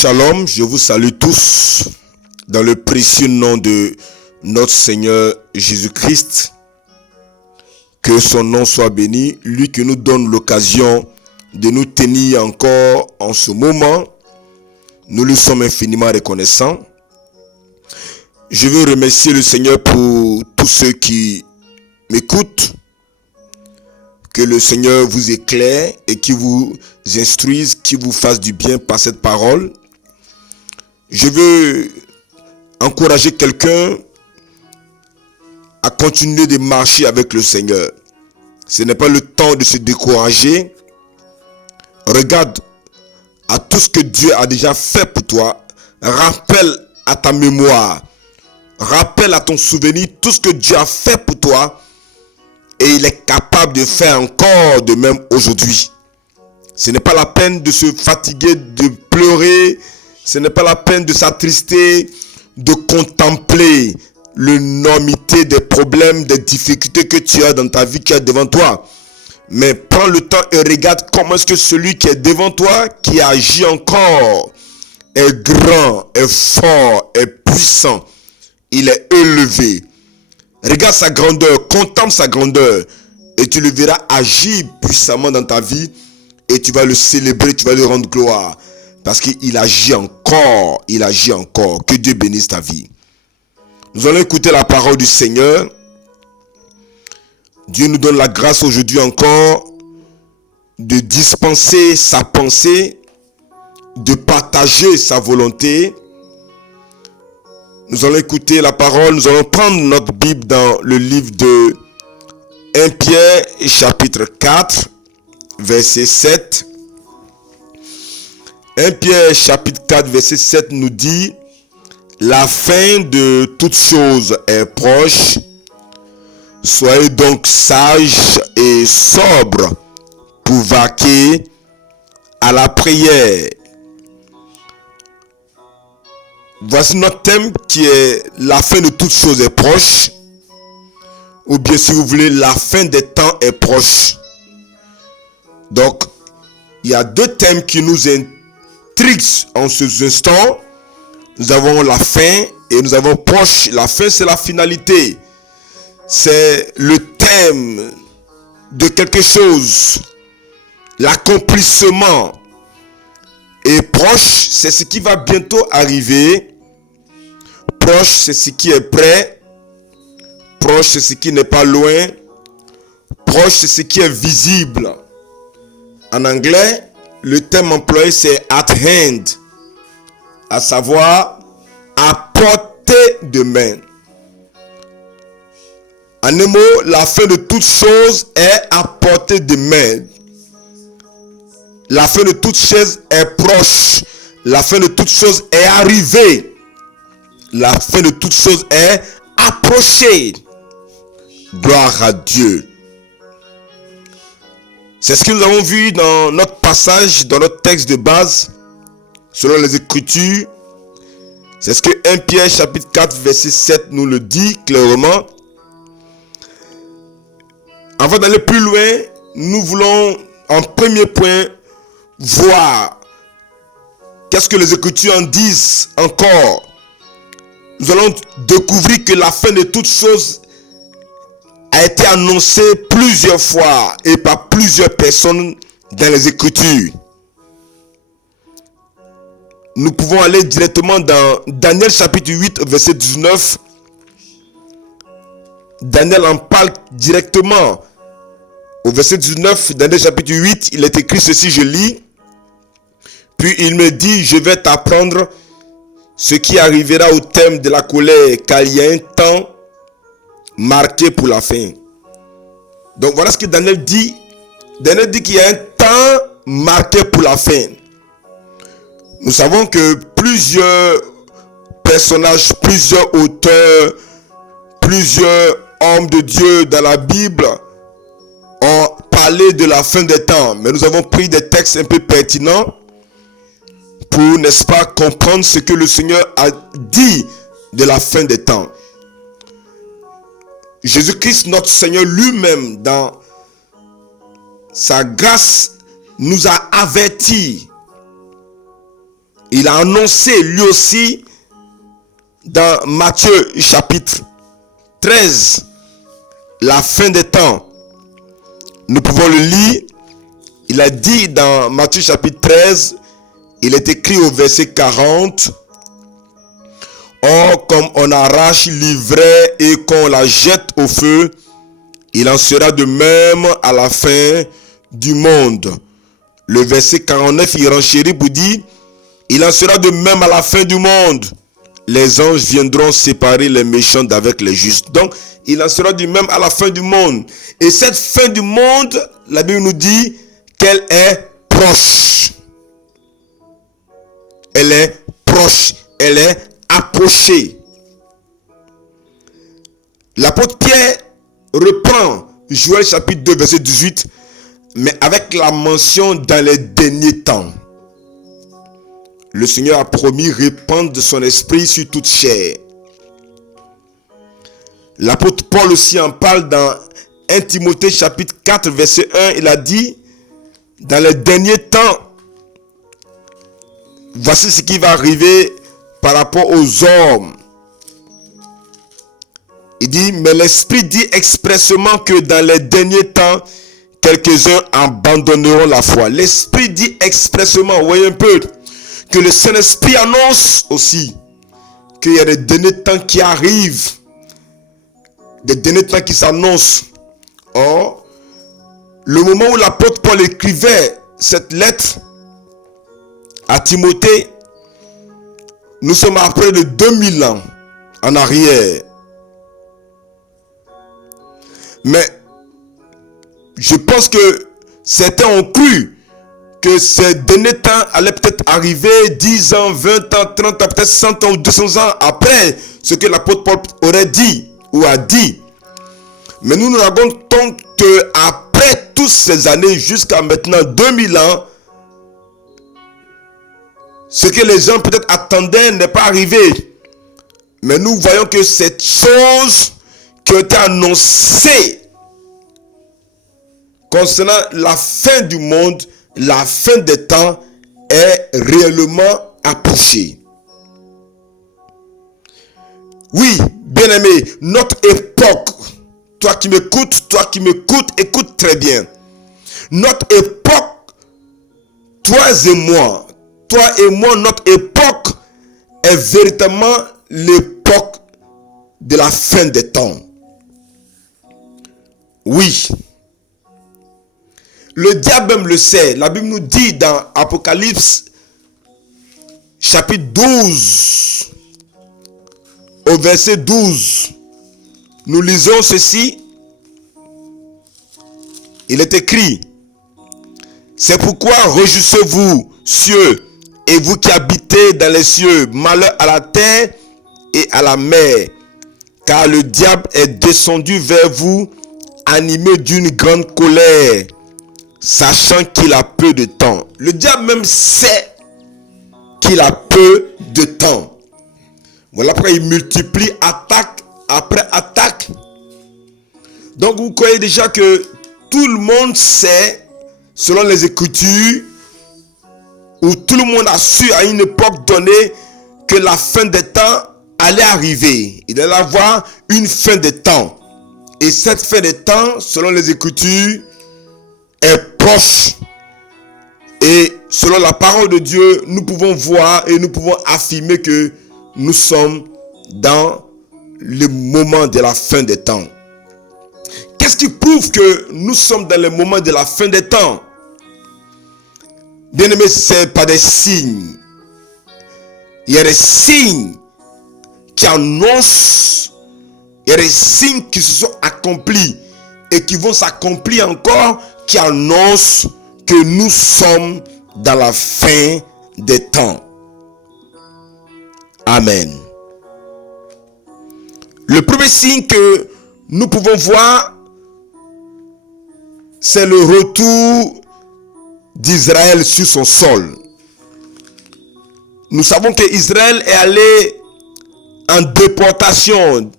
Shalom, je vous salue tous dans le précieux nom de notre Seigneur Jésus-Christ. Que son nom soit béni, lui qui nous donne l'occasion de nous tenir encore en ce moment. Nous lui sommes infiniment reconnaissants. Je veux remercier le Seigneur pour tous ceux qui m'écoutent. Que le Seigneur vous éclaire et qui vous instruise, qui vous fasse du bien par cette parole. Je veux encourager quelqu'un à continuer de marcher avec le Seigneur. Ce n'est pas le temps de se décourager. Regarde à tout ce que Dieu a déjà fait pour toi. Rappelle à ta mémoire. Rappelle à ton souvenir tout ce que Dieu a fait pour toi. Et il est capable de faire encore de même aujourd'hui. Ce n'est pas la peine de se fatiguer, de pleurer. Ce n'est pas la peine de s'attrister, de contempler l'énormité des problèmes, des difficultés que tu as dans ta vie qui est devant toi. Mais prends le temps et regarde comment est-ce que celui qui est devant toi, qui agit encore, est grand, est fort, est puissant. Il est élevé. Regarde sa grandeur, contemple sa grandeur et tu le verras agir puissamment dans ta vie et tu vas le célébrer, tu vas lui rendre gloire parce qu'il agit encore, il agit encore. Que Dieu bénisse ta vie. Nous allons écouter la parole du Seigneur. Dieu nous donne la grâce aujourd'hui encore de dispenser sa pensée, de partager sa volonté. Nous allons écouter la parole, nous allons prendre notre Bible dans le livre de 1 Pierre, chapitre 4, verset 7. 1 Pierre, chapitre 4, verset 7 nous dit « La fin de toutes choses est proche. Soyez donc sages et sobres pour vaquer à la prière. » Voici notre thème qui est la fin de toutes choses est proche. Ou bien si vous voulez, la fin des temps est proche. Donc, il y a deux thèmes qui nous intriguent en ces instants. Nous avons la fin et nous avons proche. La fin, c'est la finalité. C'est le thème de quelque chose. L'accomplissement. Et proche, c'est ce qui va bientôt arriver. Proche, c'est ce qui est prêt. Proche, c'est ce qui n'est pas loin. Proche, c'est ce qui est visible. En anglais, le terme employé, c'est at hand. À savoir, à portée de main. En un mot, la fin de toutes choses est à portée de main. La fin de toutes choses est proche. La fin de toutes choses est arrivée. La fin de toutes choses est approchée. Gloire à Dieu. C'est ce que nous avons vu dans notre passage, dans notre texte de base, selon les Écritures. C'est ce que 1 Pierre chapitre 4 verset 7 nous le dit clairement. Avant d'aller plus loin, nous voulons en premier point voir qu'est-ce que les Écritures en disent encore. Nous allons découvrir que la fin de toutes choses a été annoncée plusieurs fois et par plusieurs personnes dans les Écritures. Nous pouvons aller directement dans Daniel chapitre 8 verset 19. Daniel en parle directement. Au verset 19, Daniel chapitre 8, il est écrit ceci, je lis. Puis il me dit, je vais t'apprendre ce qui arrivera au terme de la colère, car il y a un temps marqué pour la fin. Donc voilà ce que Daniel dit. Daniel dit qu'il y a un temps marqué pour la fin. Nous savons que plusieurs personnages, plusieurs auteurs, plusieurs hommes de Dieu dans la Bible ont parlé de la fin des temps. Mais nous avons pris des textes un peu pertinents pour, n'est-ce pas, comprendre ce que le Seigneur a dit de la fin des temps. Jésus-Christ, notre Seigneur lui-même, dans sa grâce, nous a avertis il a annoncé lui aussi dans Matthieu chapitre 13, la fin des temps. Nous pouvons le lire. Il a dit dans Matthieu chapitre 13, il est écrit au verset 40, « Or, comme on arrache l'ivraie et qu'on la jette au feu, il en sera de même à la fin du monde. » Le verset 49, il renchérit pour dire, « Il en sera de même à la fin du monde. Les anges viendront séparer les méchants d'avec les justes. » Donc, il en sera de même à la fin du monde. Et cette fin du monde, la Bible nous dit qu'elle est proche. Elle est proche. Elle est approchée. L'apôtre Pierre reprend Joël chapitre 2, verset 18, mais avec la mention dans les derniers temps. Le Seigneur a promis répandre de son esprit sur toute chair. L'apôtre Paul aussi en parle dans 1 Timothée chapitre 4 verset 1. Il a dit, dans les derniers temps, voici ce qui va arriver par rapport aux hommes. Il dit, mais l'Esprit dit expressément que dans les derniers temps, quelques-uns abandonneront la foi. L'Esprit dit expressément, voyez un peu, que le Saint-Esprit annonce aussi qu'il y a des derniers temps qui arrivent, des derniers temps qui s'annoncent. Or, le moment où l'apôtre Paul écrivait cette lettre à Timothée, nous sommes à près de 2000 ans en arrière. Mais je pense que certains ont cru que ces derniers temps allaient peut-être arriver 10 ans, 20 ans, 30 ans, peut-être 100 ans ou 200 ans après ce que l'apôtre Paul aurait dit ou a dit. Mais nous nous rendons compte qu'après toutes ces années jusqu'à maintenant 2000 ans, ce que les gens peut-être attendaient n'est pas arrivé. Mais nous voyons que cette chose qui a été annoncée concernant la fin du monde, la fin des temps, est réellement approchée. Oui, bien-aimé, notre époque, toi qui m'écoutes, écoute très bien. Notre époque, toi et moi, notre époque est véritablement l'époque de la fin des temps. Oui. Le diable même le sait. La Bible nous dit dans Apocalypse chapitre 12 au verset 12. Nous lisons ceci. Il est écrit: c'est pourquoi réjouissez-vous, cieux, et vous qui habitez dans les cieux, malheur à la terre et à la mer, car le diable est descendu vers vous, animé d'une grande colère, sachant qu'il a peu de temps. Le diable même sait qu'il a peu de temps. Voilà pourquoi il multiplie attaque après attaque. Donc vous croyez déjà que tout le monde sait, selon les Écritures, où tout le monde a su à une époque donnée que la fin des temps allait arriver. Il allait avoir une fin des temps. Et cette fin des temps, selon les Écritures, est proche. Et selon la parole de Dieu, nous pouvons voir et nous pouvons affirmer que nous sommes dans le moment de la fin des temps. Qu'est-ce qui prouve que nous sommes dans le moment de la fin des temps? Bien aimé, c'est pas des signes. Il y a des signes qui annoncent, il y a des signes qui se sont accomplis et qui vont s'accomplir encore, qui annoncent que nous sommes dans la fin des temps. Amen. Le premier signe que nous pouvons voir, c'est le retour d'Israël sur son sol. Nous savons qu'Israël est allé en déportation.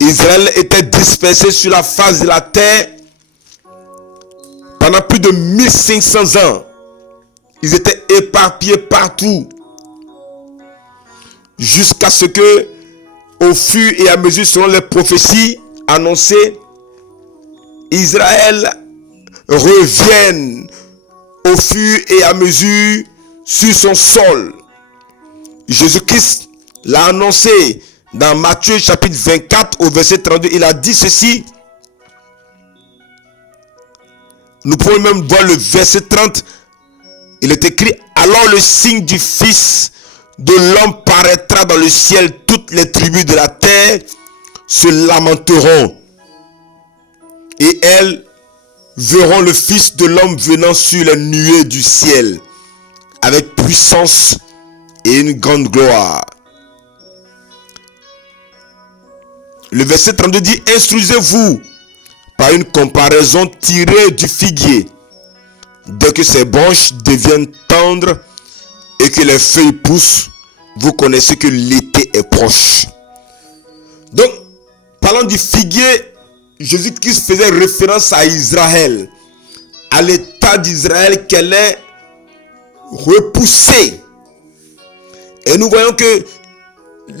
Israël était dispersé sur la face de la terre pendant plus de 1500 ans. Ils étaient éparpillés partout. jusqu'à ce que, au fur et à mesure, selon les prophéties annoncées, Israël revienne au fur et à mesure sur son sol. Jésus-Christ l'a annoncé dans Matthieu chapitre 24 au verset 32. Il a dit ceci. Nous pouvons même voir le verset 30. Il est écrit: alors le signe du Fils de l'homme paraîtra dans le ciel, toutes les tribus de la terre se lamenteront et elles verront le Fils de l'homme venant sur les nuées du ciel avec puissance et une grande gloire. Le verset 32 dit: instruisez-vous par une comparaison tirée du figuier. Dès que ses branches deviennent tendres et que les feuilles poussent, vous connaissez que l'été est proche. Donc, parlant du figuier, Jésus-Christ faisait référence à Israël, à l'état d'Israël qu'elle est repoussée. Et nous voyons que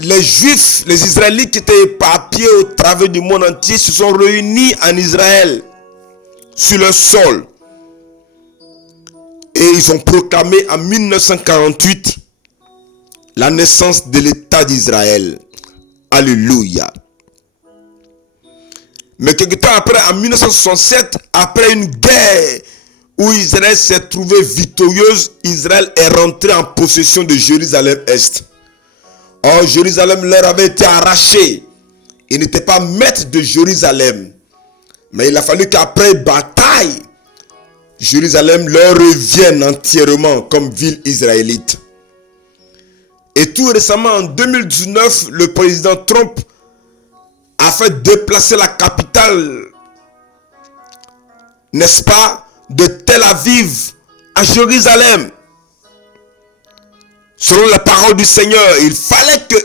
les Juifs, les Israélites qui étaient éparpillés au travers du monde entier se sont réunis en Israël, sur leur sol. Et ils ont proclamé en 1948 la naissance de l'État d'Israël. Alléluia. Mais quelque temps après, en 1967, après une guerre où Israël s'est trouvé victorieuse, Israël est rentré en possession de Jérusalem-Est. Or, Jérusalem leur avait été arraché. Ils n'étaient pas maîtres de Jérusalem. Mais il a fallu qu'après bataille, Jérusalem leur revienne entièrement comme ville israélite. Et tout récemment, en 2019, le président Trump a fait déplacer la capitale, n'est-ce pas, de Tel Aviv à Jérusalem. Selon la parole du Seigneur, il fallait que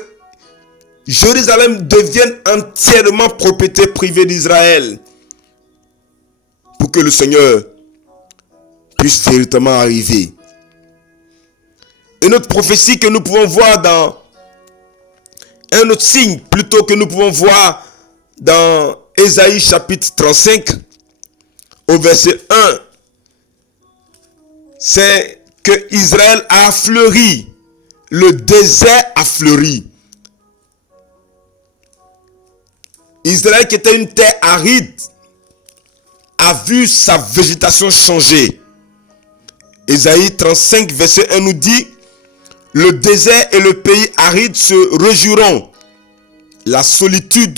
Jérusalem devienne entièrement propriété privée d'Israël pour que le Seigneur puisse véritablement arriver. Une autre prophétie que nous pouvons voir dans un autre signe plutôt que nous pouvons voir dans Ésaïe chapitre 35 au verset 1, c'est que Israël a fleuri, le désert a fleuri. Israël, qui était une terre aride, a vu sa végétation changer. Ésaïe 35 verset 1 nous dit: le désert et le pays aride se réjouiront. La solitude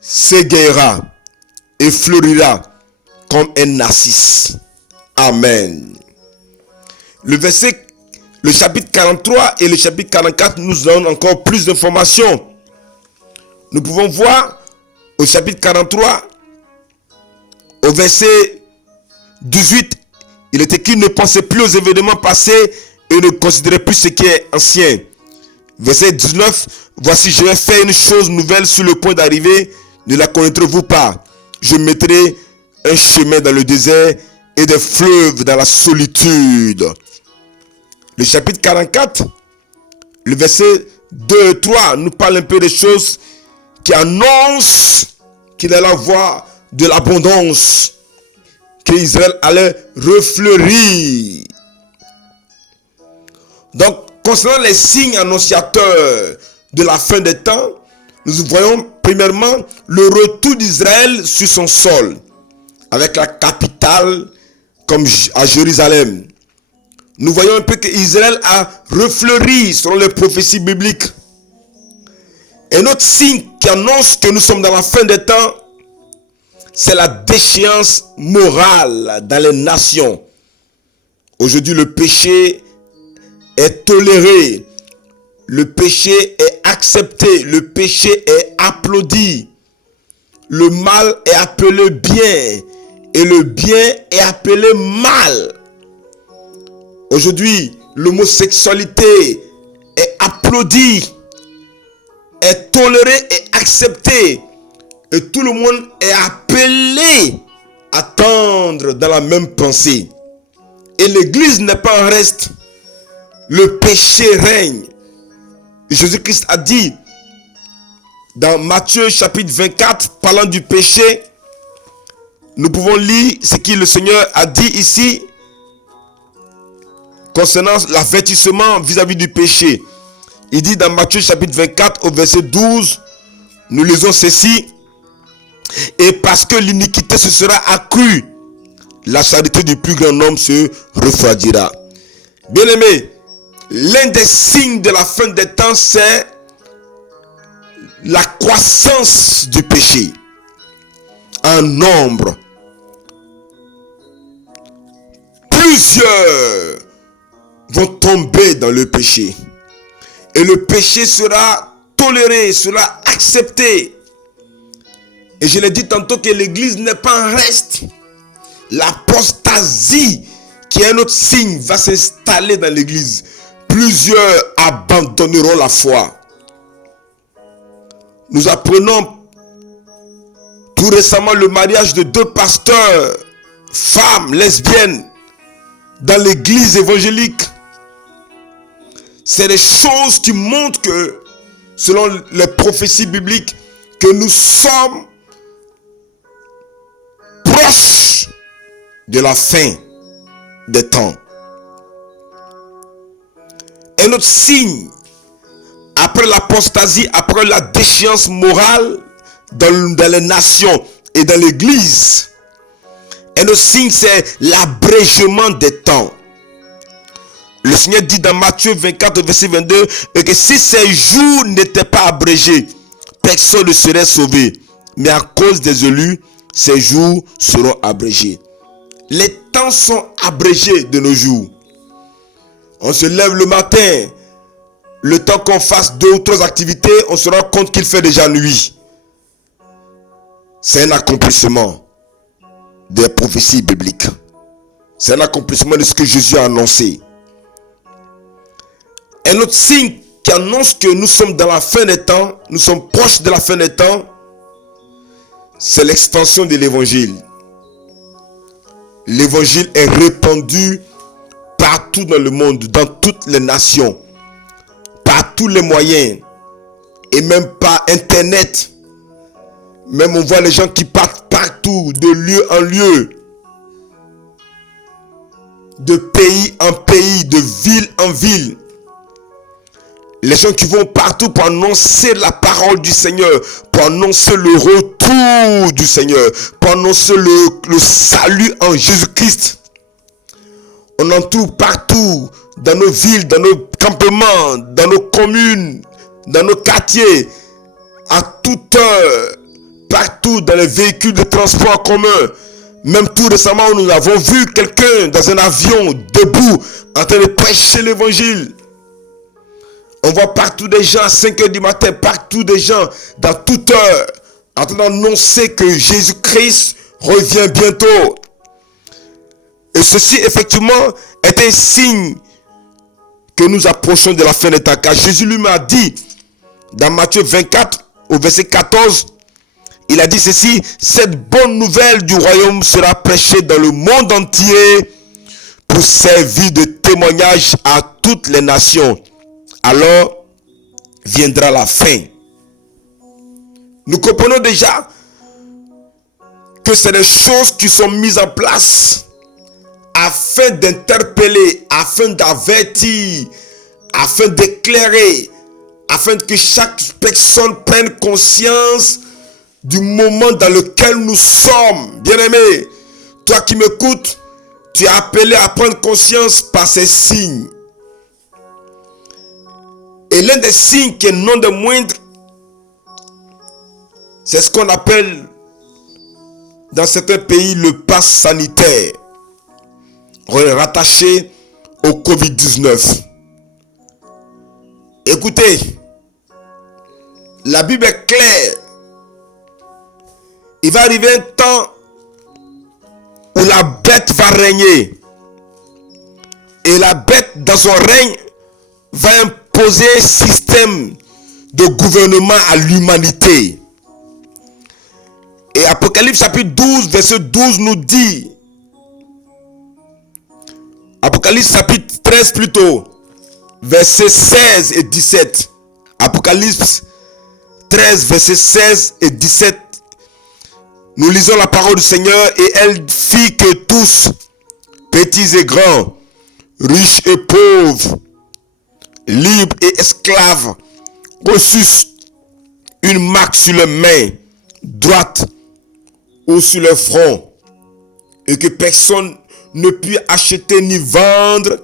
s'égayera et fleurira comme un narcisse. Amen. Le chapitre 43 et le chapitre 44 nous donnent encore plus d'informations. Nous pouvons voir au chapitre 43, au verset 18, il est écrit: ne pensez plus aux événements passés et ne considérez plus ce qui est ancien. Verset 19, voici, je vais faire une chose nouvelle sur le point d'arriver, ne la connaîtrez-vous pas? Je mettrai un chemin dans le désert et des fleuves dans la solitude. Le chapitre 44, le verset 2 et 3 nous parle un peu des choses qui annoncent qu'il allait avoir de l'abondance, qu'Israël allait refleurir. Donc, concernant les signes annonciateurs de la fin des temps, nous voyons premièrement le retour d'Israël sur son sol, avec la capitale comme à Jérusalem. Nous voyons un peu qu'Israël a refleuri selon les prophéties bibliques. Un autre signe qui annonce que nous sommes dans la fin des temps, c'est la déchéance morale dans les nations. Aujourd'hui, le péché est toléré, le péché est accepté, le péché est applaudi, le mal est appelé bien et le bien est appelé mal. Aujourd'hui, l'homosexualité est applaudie, est tolérée et acceptée, et tout le monde est appelé à tendre dans la même pensée. Et l'église n'est pas en reste. Le péché règne. Jésus-Christ a dit dans Matthieu chapitre 24, parlant du péché, nous pouvons lire ce que le Seigneur a dit ici concernant l'avertissement vis-à-vis du péché. Il dit dans Matthieu chapitre 24 au verset 12, nous lisons ceci: et parce que l'iniquité se sera accrue, la charité du plus grand nombre se refroidira. Bien-aimés, l'un des signes de la fin des temps, c'est la croissance du péché en nombre. Plusieurs vont tomber dans le péché. Et le péché sera toléré, sera accepté. Et je l'ai dit tantôt que l'église n'est pas en reste. L'apostasie, qui est un autre signe, va s'installer dans l'église. Plusieurs abandonneront la foi. Nous apprenons tout récemment le mariage de 2 pasteurs, femmes lesbiennes, dans l'église évangélique. C'est des choses qui montrent que, selon les prophéties bibliques, que nous sommes proches de la fin des temps. Un autre signe, après l'apostasie, après la déchéance morale dans les nations et dans l'église, un autre signe, c'est l'abrégement des temps. Le Seigneur dit dans Matthieu 24, verset 22, que si ces jours n'étaient pas abrégés, personne ne serait sauvé. Mais à cause des élus, ces jours seront abrégés. Les temps sont abrégés de nos jours. On se lève le matin, le temps qu'on fasse 2 ou 3 activités, on se rend compte qu'il fait déjà nuit. C'est un accomplissement des prophéties bibliques. C'est un accomplissement de ce que Jésus a annoncé. Un autre signe qui annonce que nous sommes dans la fin des temps, nous sommes proches de la fin des temps, c'est l'expansion de l'évangile. L'évangile est répandu partout dans le monde, dans toutes les nations, par tous les moyens, et même par internet. Même on voit les gens qui partent partout, de lieu en lieu, de pays en pays, de ville en ville. Les gens qui vont partout pour annoncer la parole du Seigneur, pour annoncer le retour du Seigneur, pour annoncer le salut en Jésus-Christ. On en trouve partout, dans nos villes, dans nos campements, dans nos communes, dans nos quartiers, à toute heure, partout dans les véhicules de transport commun. Même tout récemment, nous avons vu quelqu'un dans un avion, debout, en train de prêcher l'évangile. On voit partout des gens à 5 heures du matin, partout des gens, dans toute heure, en train d'annoncer que Jésus-Christ revient bientôt. Et ceci, effectivement, est un signe que nous approchons de la fin des temps. Car Jésus lui m'a dit, dans Matthieu 24, au verset 14, il a dit ceci: cette bonne nouvelle du royaume sera prêchée dans le monde entier pour servir de témoignage à toutes les nations. Alors viendra la fin. Nous comprenons déjà que c'est des choses qui sont mises en place afin d'interpeller, afin d'avertir, afin d'éclairer, afin que chaque personne prenne conscience du moment dans lequel nous sommes. Bien-aimé, toi qui m'écoutes, tu es appelé à prendre conscience par ces signes. Et l'un des signes qui est non de moindre, c'est ce qu'on appelle dans certains pays le pass sanitaire, rattaché au Covid-19. Écoutez, la Bible est claire. Il va arriver un temps où la bête va régner. Et la bête, dans son règne, va imposer un système de gouvernement à l'humanité. Et Apocalypse chapitre 12, verset 12 nous dit, Apocalypse chapitre 13 plutôt, verset 16 et 17, Apocalypse 13, versets 16 et 17, nous lisons la parole du Seigneur et elle fit que tous, petits et grands, riches et pauvres, libres et esclaves, reçussent une marque sur les mains droite ou sur le front, et que personne ne put acheter ni vendre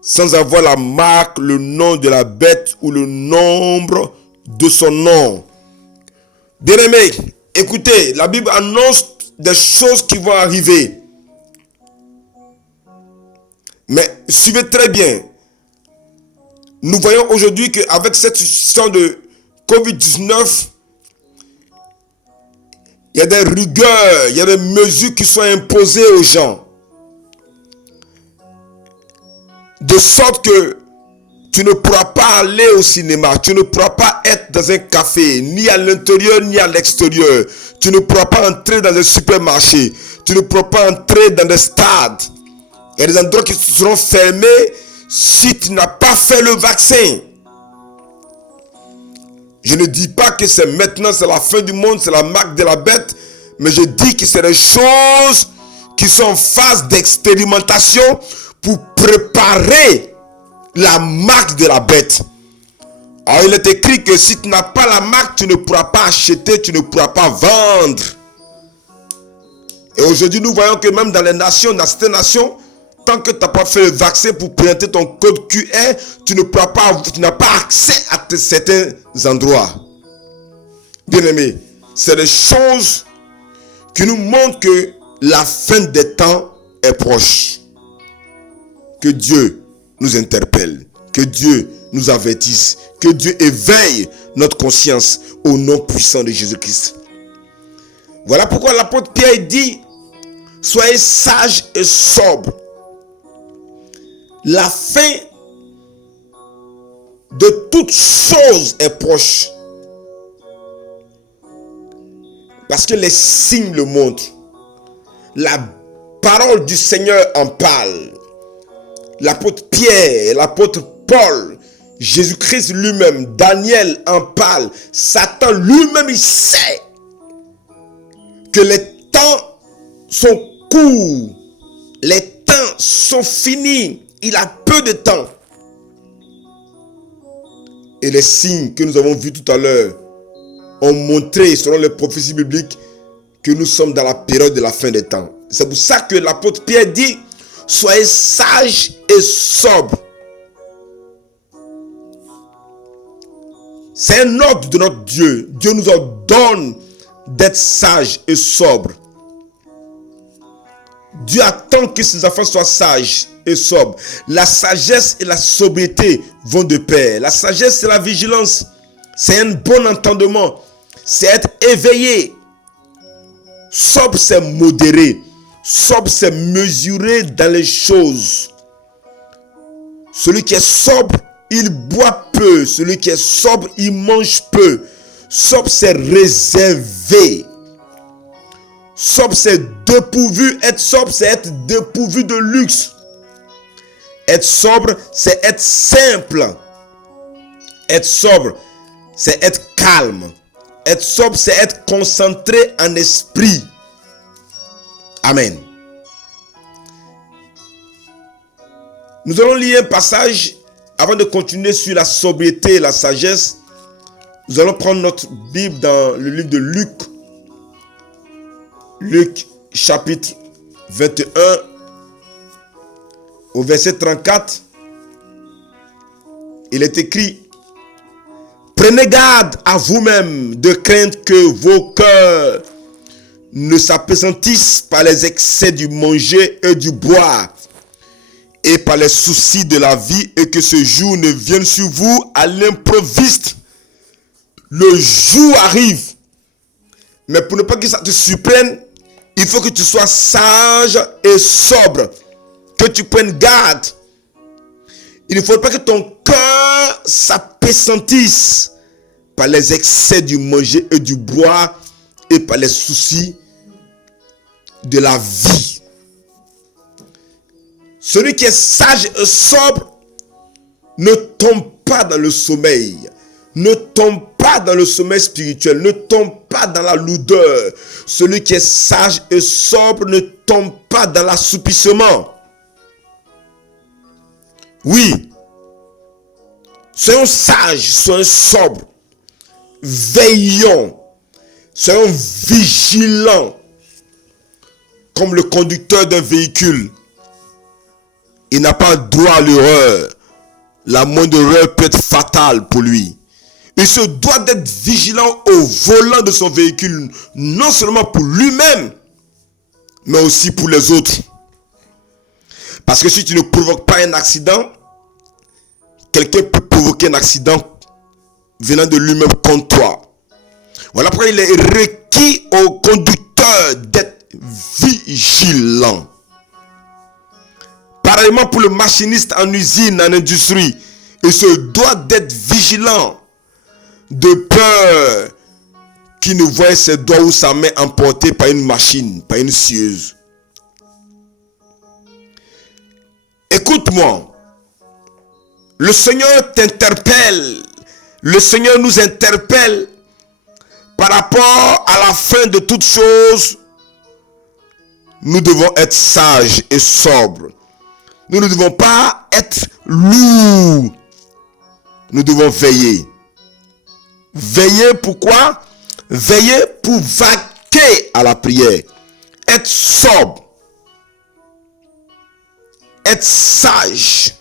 sans avoir la marque, le nom de la bête ou le nombre de son nom. Bien-aimés, écoutez, la Bible annonce des choses qui vont arriver. Mais suivez très bien. Nous voyons aujourd'hui qu'avec cette histoire de COVID-19, il y a des rigueurs, il y a des mesures qui sont imposées aux gens. De sorte que tu ne pourras pas aller au cinéma, tu ne pourras pas être dans un café, ni à l'intérieur, ni à l'extérieur. Tu ne pourras pas entrer dans un supermarché, tu ne pourras pas entrer dans des stades. Il y a des endroits qui seront fermés si tu n'as pas fait le vaccin. Je ne dis pas que c'est maintenant, c'est la fin du monde, c'est la marque de la bête, mais je dis que c'est des choses qui sont en phase d'expérimentation pour préparer la marque de la bête. Alors il est écrit que si tu n'as pas la marque, tu ne pourras pas acheter, tu ne pourras pas vendre. Et aujourd'hui nous voyons que même dans les nations, dans certaines nations, tant que tu n'as pas fait le vaccin pour présenter ton code QR, tu n'as pas accès à certains endroits. Bien aimé, c'est des choses qui nous montrent que la fin des temps est proche. Que Dieu nous interpelle, que Dieu nous avertisse, que Dieu éveille notre conscience au nom puissant de Jésus-Christ. Voilà pourquoi l'apôtre Pierre dit: soyez sages et sobres. La fin de toute chose est proche. Parce que les signes le montrent. La parole du Seigneur en parle. L'apôtre Pierre, l'apôtre Paul, Jésus-Christ lui-même, Daniel en parle. Satan lui-même, il sait que les temps sont courts. Les temps sont finis. Il a peu de temps. Et les signes que nous avons vus tout à l'heure ont montré, selon les prophéties bibliques, que nous sommes dans la période de la fin des temps. C'est pour ça que l'apôtre Pierre dit: soyez sages et sobres. C'est un ordre de notre Dieu. Dieu nous ordonne d'être sages et sobres. Dieu attend que ses enfants soient sages et sobres. La sagesse et la sobriété vont de pair. La sagesse, c'est la vigilance. C'est un bon entendement. C'est être éveillé. Sobre, c'est modéré. Sobre, c'est mesurer dans les choses. Celui qui est sobre, il boit peu. Celui qui est sobre, il mange peu. Sobre, c'est réservé. Sobre, c'est dépourvu. Être sobre, c'est être dépourvu de luxe. Être sobre, c'est être simple. Être sobre, c'est être calme. Être sobre, c'est être concentré en esprit. Amen. Nous allons lire un passage avant de continuer sur la sobriété et la sagesse. Nous allons prendre notre Bible dans le livre de Luc. Luc chapitre 21 au verset 34. Il est écrit: prenez garde à vous-même de craindre que vos cœurs ne s'appesantissent par les excès du manger et du boire et par les soucis de la vie, et que ce jour ne vienne sur vous à l'improviste. Le jour arrive, mais pour ne pas que ça te surprenne, il faut que tu sois sage et sobre, que tu prennes garde. Il ne faut pas que ton cœur s'appesantisse par les excès du manger et du boire et par les soucis de la vie. Celui qui est sage et sobre ne tombe pas dans le sommeil, ne tombe pas dans le sommeil spirituel, ne tombe pas dans la lourdeur. Celui qui est sage et sobre ne tombe pas dans l'assoupissement. Oui, soyons sages, soyons sobres, veillons, soyons vigilants, comme le conducteur d'un véhicule. Il n'a pas droit à l'erreur. La moindre erreur peut être fatale pour lui. Il se doit d'être vigilant au volant de son véhicule, non seulement pour lui-même, mais aussi pour les autres. Parce que si tu ne provoques pas un accident, quelqu'un peut provoquer un accident venant de lui-même contre toi. Voilà pourquoi il est requis au conducteur d'être vigilant. Pareillement pour le machiniste en usine, en industrie, il se doit d'être vigilant de peur qu'il ne voie ses doigts ou sa main emportés par une machine, par une scieuse. Écoute-moi, le Seigneur t'interpelle, le Seigneur nous interpelle par rapport à la fin de toutes choses. Nous devons être sages et sobres. Nous ne devons pas être lourds. Nous devons veiller. Veiller pourquoi? Veiller pour vaquer à la prière. Être sobre. Être sage.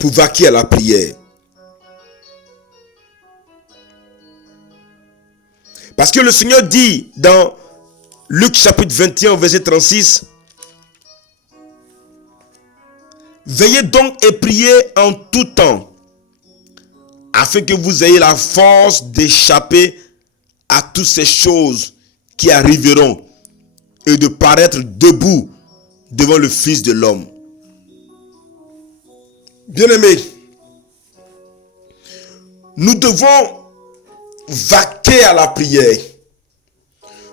Pour vaquer à la prière. Parce que le Seigneur dit dans Luc chapitre 21 verset 36, veillez donc et priez en tout temps, afin que vous ayez la force d'échapper à toutes ces choses qui arriveront et de paraître debout devant le Fils de l'homme. Bien-aimés, nous devons vaquer à la prière.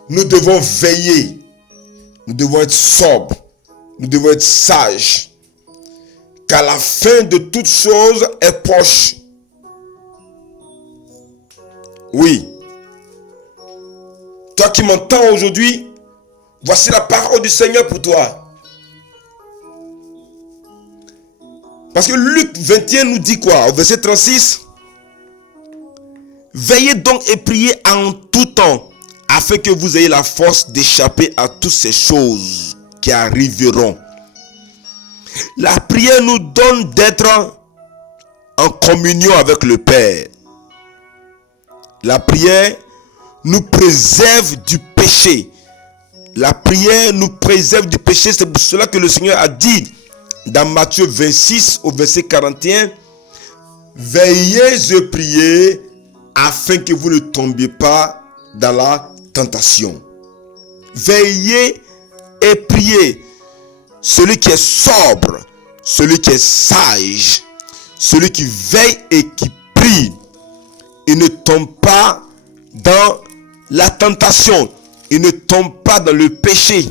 Nous devons veiller. Nous devons être sobres. Nous devons être sages. Car la fin de toutes choses est proche. Oui. Toi qui m'entends aujourd'hui, voici la parole du Seigneur pour toi. Parce que Luc 21 nous dit quoi? Au verset 36. Veillez donc et priez en tout temps, afin que vous ayez la force d'échapper à toutes ces choses qui arriveront. La prière nous donne d'être en communion avec le Père. La prière nous préserve du péché. La prière nous préserve du péché. C'est pour cela que le Seigneur a dit dans Matthieu 26 au verset 41, veillez et priez afin que vous ne tombiez pas dans la tentation. Veillez et priez. Celui qui est sobre, celui qui est sage, celui qui veille et qui prie, il ne tombe pas dans la tentation, il ne tombe pas dans le péché.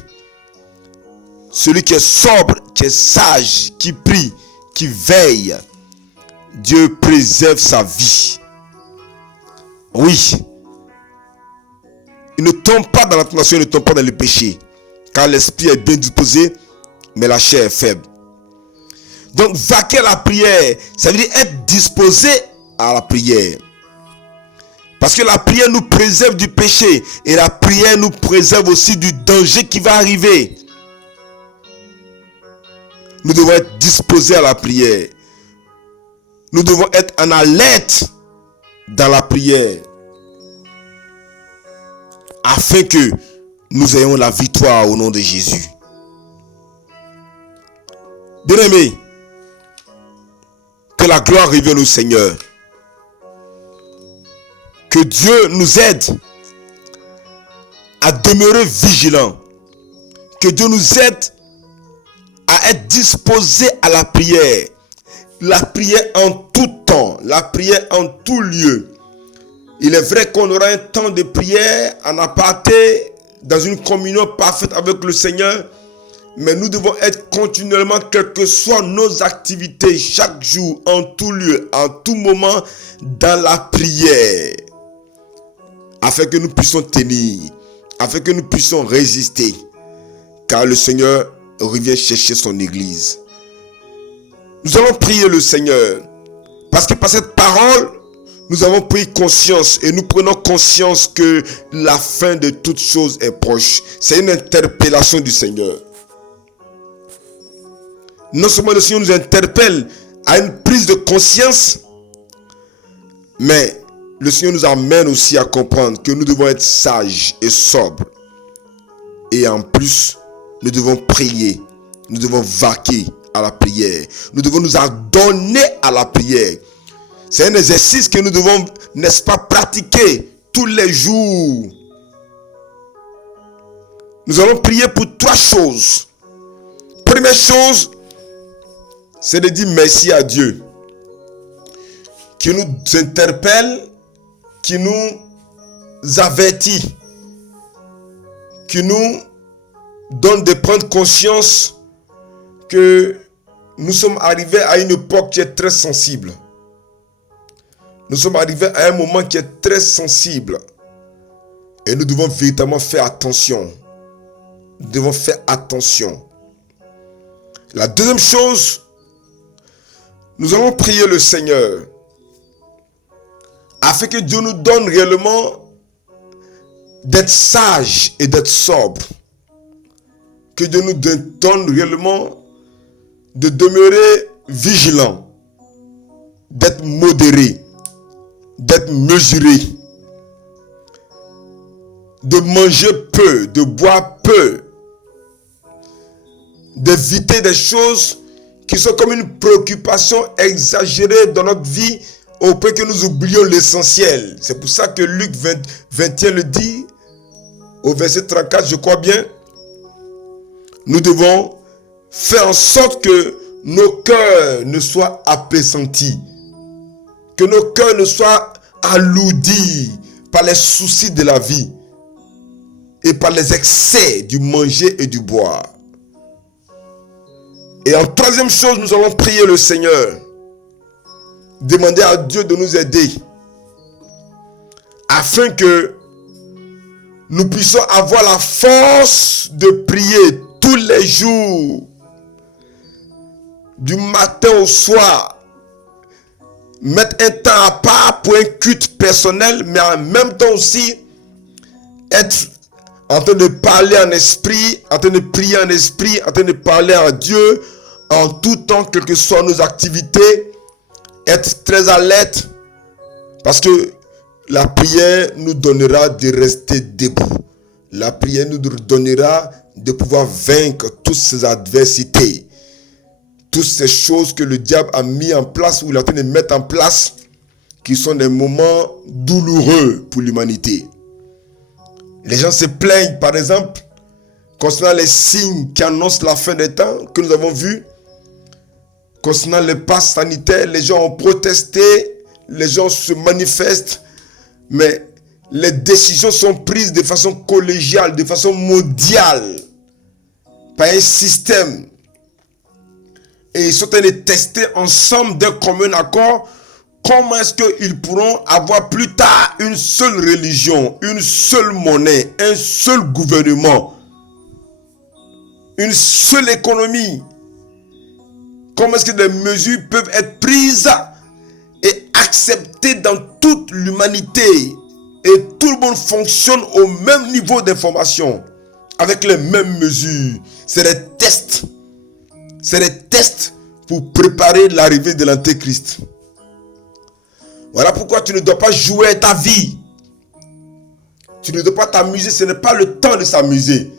Celui qui est sobre, qui est sage, qui prie, qui veille, Dieu préserve sa vie. Oui. Il ne tombe pas dans la tentation, il ne tombe pas dans le péché. Car l'esprit est bien disposé, mais la chair est faible. Donc, vaquer à la prière, ça veut dire être disposé à la prière. Parce que la prière nous préserve du péché. Et la prière nous préserve aussi du danger qui va arriver. Nous devons être disposés à la prière. Nous devons être en alerte dans la prière. Afin que nous ayons la victoire au nom de Jésus. Bien-aimés, que la gloire revienne au Seigneur. Que Dieu nous aide à demeurer vigilants. Que Dieu nous aide à être disposés à la prière. La prière en tout temps, la prière en tout lieu. Il est vrai qu'on aura un temps de prière en aparté, dans une communion parfaite avec le Seigneur. mais nous devons être continuellement, quelles que soient nos activités, chaque jour, en tout lieu, en tout moment, dans la prière, afin que nous puissions tenir, afin que nous puissions résister, car le Seigneur revient chercher son église. Nous allons prier le Seigneur, parce que par cette parole, nous avons pris conscience et nous prenons conscience que la fin de toutes choses est proche. C'est une interpellation du Seigneur. Non seulement le Seigneur nous interpelle à une prise de conscience, mais le Seigneur nous amène aussi à comprendre que nous devons être sages et sobres. Et en plus, nous devons prier. Nous devons vaquer à la prière. Nous devons nous adonner à la prière. C'est un exercice que nous devons, n'est-ce pas, pratiquer tous les jours. Nous allons prier pour 3 choses. Première chose, c'est de dire merci à Dieu, qui nous interpelle, qui nous avertit, qui nous donne de prendre conscience que nous sommes arrivés à une époque qui est très sensible. Nous sommes arrivés à un moment qui est très sensible. Et nous devons véritablement faire attention. Nous devons faire attention. La deuxième chose, nous allons prier le Seigneur afin que Dieu nous donne réellement d'être sages et d'être sobres. Que Dieu nous donne réellement de demeurer vigilants, d'être modérés, d'être mesuré, de manger peu, de boire peu, d'éviter des choses qui sont comme une préoccupation exagérée dans notre vie au point que nous oublions l'essentiel. C'est pour ça que Luc 21 le dit, au verset 34, je crois bien, nous devons faire en sorte que nos cœurs ne soient appesantis, que nos cœurs ne soient alourdis par les soucis de la vie et par les excès du manger et du boire. Et en troisième chose, nous allons prier le Seigneur, demander à Dieu de nous aider afin que nous puissions avoir la force de prier tous les jours, du matin au soir. Mettre un temps à part pour un culte personnel, mais en même temps aussi être en train de parler en esprit, en train de prier en esprit, en train de parler à Dieu en tout temps, quelles que soient nos activités, être très alerte, parce que la prière nous donnera de rester debout. La prière nous donnera de pouvoir vaincre toutes ces adversités. Toutes ces choses que le diable a mis en place ou il est en train de mettre en place, qui sont des moments douloureux pour l'humanité. Les gens se plaignent, par exemple, concernant les signes qui annoncent la fin des temps, que nous avons vus. Concernant les passes sanitaires, les gens ont protesté, les gens se manifestent, mais les décisions sont prises de façon collégiale, de façon mondiale, par un système. Et ils sont en train de tester ensemble d'un commun accord comment est-ce qu'ils pourront avoir plus tard une seule religion, une seule monnaie, un seul gouvernement, une seule économie. Comment est-ce que des mesures peuvent être prises et acceptées dans toute l'humanité et tout le monde fonctionne au même niveau d'information avec les mêmes mesures. C'est des tests. C'est des tests pour préparer l'arrivée de l'Antéchrist. Voilà pourquoi tu ne dois pas jouer ta vie. Tu ne dois pas t'amuser. Ce n'est pas le temps de s'amuser.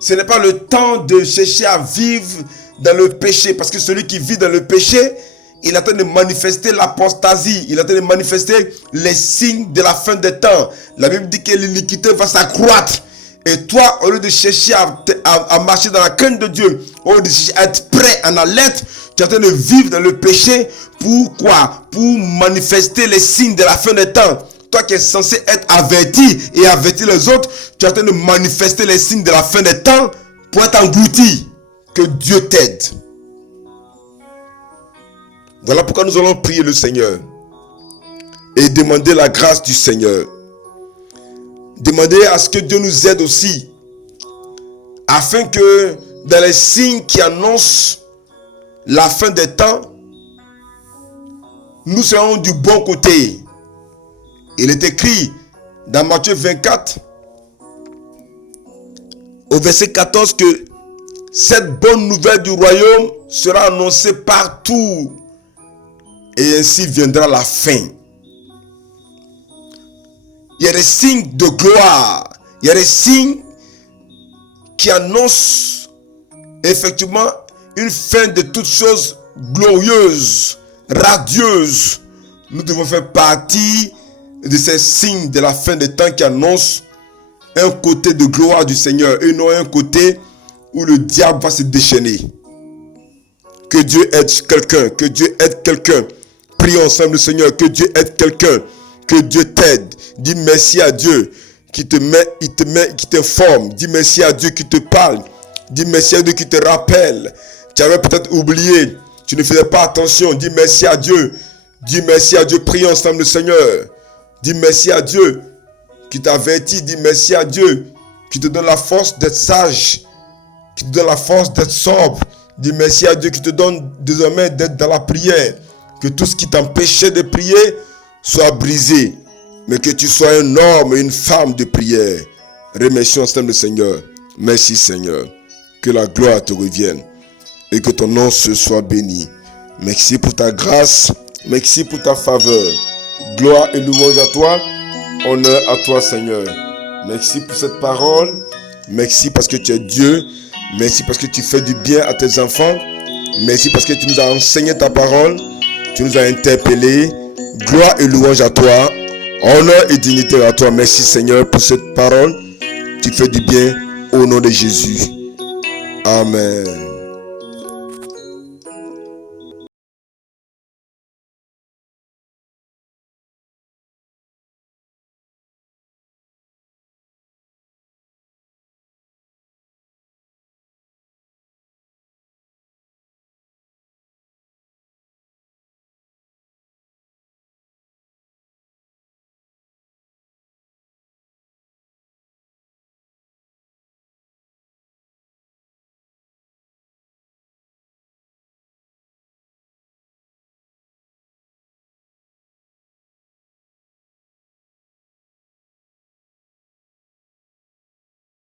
Ce n'est pas le temps de chercher à vivre dans le péché. Parce que celui qui vit dans le péché, il est en train de manifester l'apostasie. Il est en train de manifester les signes de la fin des temps. La Bible dit que l'iniquité va s'accroître. Et toi, au lieu de chercher à marcher dans la crainte de Dieu, au lieu de chercher à être prêt, en alerte, tu es en train de vivre dans le péché. Pourquoi? Pour manifester les signes de la fin des temps. Toi qui es censé être averti et avertir les autres, tu es en train de manifester les signes de la fin des temps pour être englouti. que Dieu t'aide. Voilà pourquoi nous allons prier le Seigneur et demander la grâce du Seigneur. Demander à ce que Dieu nous aide aussi, afin que dans les signes qui annoncent la fin des temps, nous serons du bon côté. Il est écrit dans Matthieu 24, au verset 14, que cette bonne nouvelle du royaume sera annoncée partout, et ainsi viendra la fin. Il y a des signes de gloire, il y a des signes qui annoncent effectivement une fin de toutes choses glorieuses, radieuses. Nous devons faire partie de ces signes de la fin des temps qui annoncent un côté de gloire du Seigneur et non un côté où le diable va se déchaîner. Que Dieu aide quelqu'un, que Dieu aide quelqu'un. Prions ensemble le Seigneur, que Dieu aide quelqu'un, que Dieu t'aide. Dis merci à Dieu qui qui t'informe. Dis merci à Dieu qui te parle. Dis merci à Dieu qui te rappelle. Tu avais peut-être oublié, tu ne faisais pas attention. Dis merci à Dieu. Dis merci à Dieu. Prions ensemble le Seigneur. Dis merci à Dieu qui t'avertit. Dis merci à Dieu qui te donne la force d'être sage, qui te donne la force d'être sobre. Dis merci à Dieu qui te donne désormais d'être dans la prière. Que tout ce qui t'empêchait de prier soit brisé. Mais que tu sois un homme et une femme de prière. Remercions ensemble le Seigneur. Merci Seigneur. Que la gloire te revienne. Et que ton nom se soit béni. Merci pour ta grâce. Merci pour ta faveur. Gloire et louange à toi. Honneur à toi Seigneur. Merci pour cette parole. Merci parce que tu es Dieu. Merci parce que tu fais du bien à tes enfants. Merci parce que tu nous as enseigné ta parole. Tu nous as interpellés. Gloire et louange à toi. Honneur et dignité à toi. Merci Seigneur pour cette parole. Tu fais du bien au nom de Jésus. Amen.